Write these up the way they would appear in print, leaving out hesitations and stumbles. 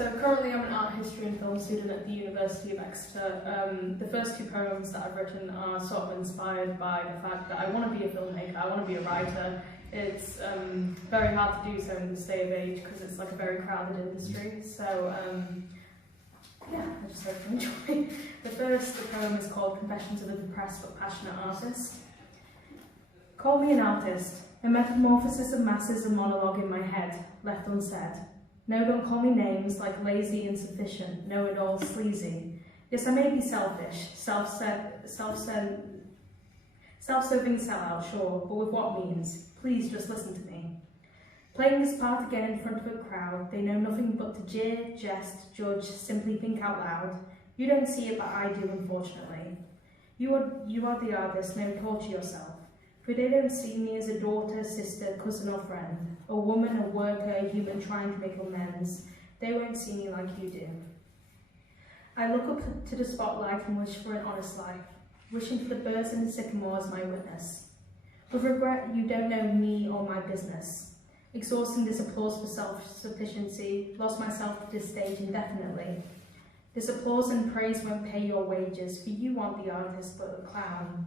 So currently I'm an art history and film student at the University of Exeter. The first two poems that I've written are sort of inspired by the fact that I want to be a filmmaker, I want to be a writer. It's very hard to do so in this day of age because it's like a very crowded industry. So yeah, I just hope you enjoy. The poem is called Confessions of a Depressed but Passionate Artist. Call me an artist, a metamorphosis of masses, a monologue in my head, left unsaid. No, don't call me names like lazy, insufficient, know-it-all, sleazy. Yes, I may be selfish, self-serving sellout, sure, but with what means? Please just listen to me. Playing this part again in front of a crowd, they know nothing but to jeer, jest, judge, simply think out loud. You don't see it, but I do, unfortunately. You are the artist, no, torture yourself. For they don't see me as a daughter, sister, cousin or friend, a woman, a worker, a human trying to make amends. They won't see me like you do. I look up to the spotlight and wish for an honest life, wishing for the birds in the sycamore as my witness. With regret, you don't know me or my business. Exhausting this applause for self-sufficiency, lost myself to this stage indefinitely. This applause and praise won't pay your wages, for you aren't the artist but a clown.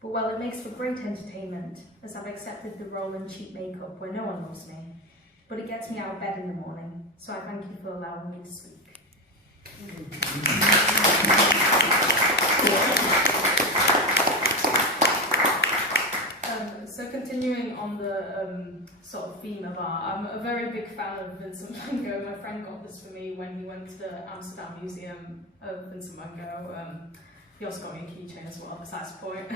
But well, it makes for great entertainment, as I've accepted the role in cheap makeup where no one loves me. But it gets me out of bed in the morning, so I thank you for allowing me to speak. So continuing on the sort of theme of art, I'm a very big fan of Vincent van Gogh. My friend got this for me when he went to the Amsterdam Museum of Vincent van Gogh. He also got me a keychain as well, besides the point.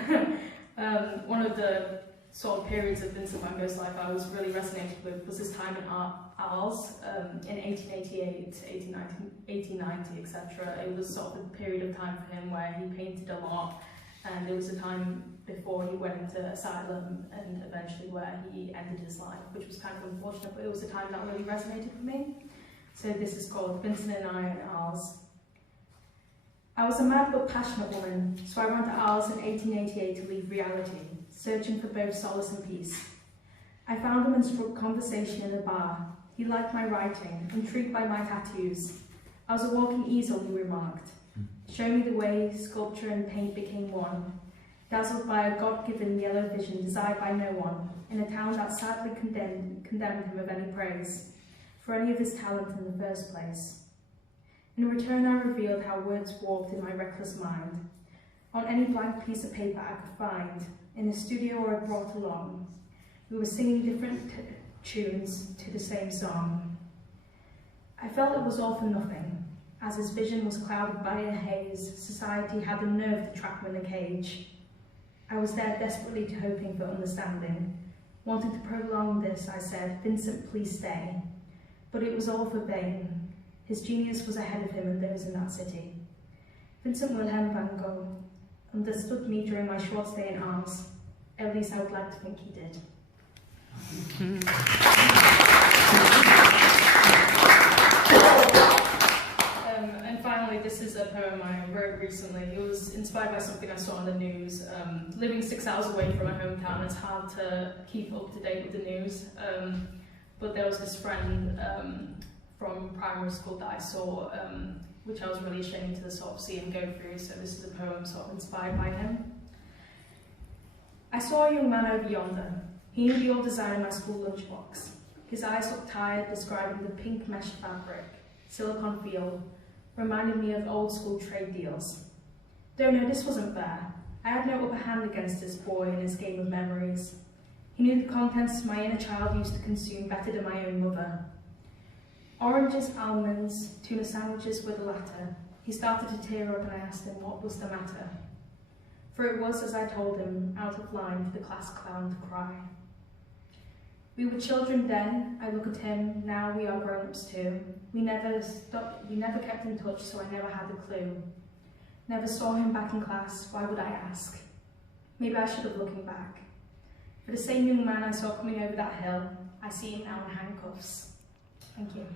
One of the sort of periods of Vincent van Gogh's life I was really resonated with was his time in Arles in 1888, 1890, etc. It was sort of a period of time for him where he painted a lot, and there was a time before he went into asylum and eventually where he ended his life, which was kind of unfortunate, but it was a time that really resonated with me. So this is called Vincent and I in Arles. I was a mad but passionate woman, so I went to Arles in 1888 to leave reality, searching for both solace and peace. I found him and struck conversation in a bar. He liked my writing, intrigued by my tattoos. I was a walking easel, he remarked. Show me the way sculpture and paint became one, dazzled by a God-given yellow vision desired by no one, in a town that sadly condemned him of any praise, for any of his talent in the first place. In return, I revealed how words walked in my reckless mind. On any blank piece of paper I could find, in the studio or I brought along, we were singing different tunes to the same song. I felt it was all for nothing, as his vision was clouded by a haze. Society had the nerve to trap him in a cage. I was there desperately hoping for understanding. Wanting to prolong this, I said, Vincent, please stay. But it was all for vain. His genius was ahead of him and those in that city. Vincent Wilhelm van Gogh understood me during my short stay in Arles. At least I would like to think he did. And finally, this is a poem I wrote recently. It was inspired by something I saw on the news. Living 6 hours away from my hometown, it's hard to keep up to date with the news. But there was this friend from primary school that I saw, which I was really ashamed to sort of see him go through, so this is a poem sort of inspired by him. I saw a young man over yonder. He knew the old design of my school lunchbox. His eyes looked tired, describing the pink mesh fabric, silicone feel, reminded me of old school trade deals. Though no, this wasn't fair. I had no upper hand against this boy in his game of memories. He knew the contents my inner child used to consume better than my own mother. Oranges, almonds, tuna sandwiches were the latter. He started to tear up and I asked him what was the matter. For it was, as I told him, out of line for the class clown to cry. We were children then, I look at him, now we are grown-ups too. We never kept in touch, so I never had a clue. Never saw him back in class, why would I ask? Maybe I should have looking back. For the same young man I saw coming over that hill, I see him now in handcuffs. Thank you.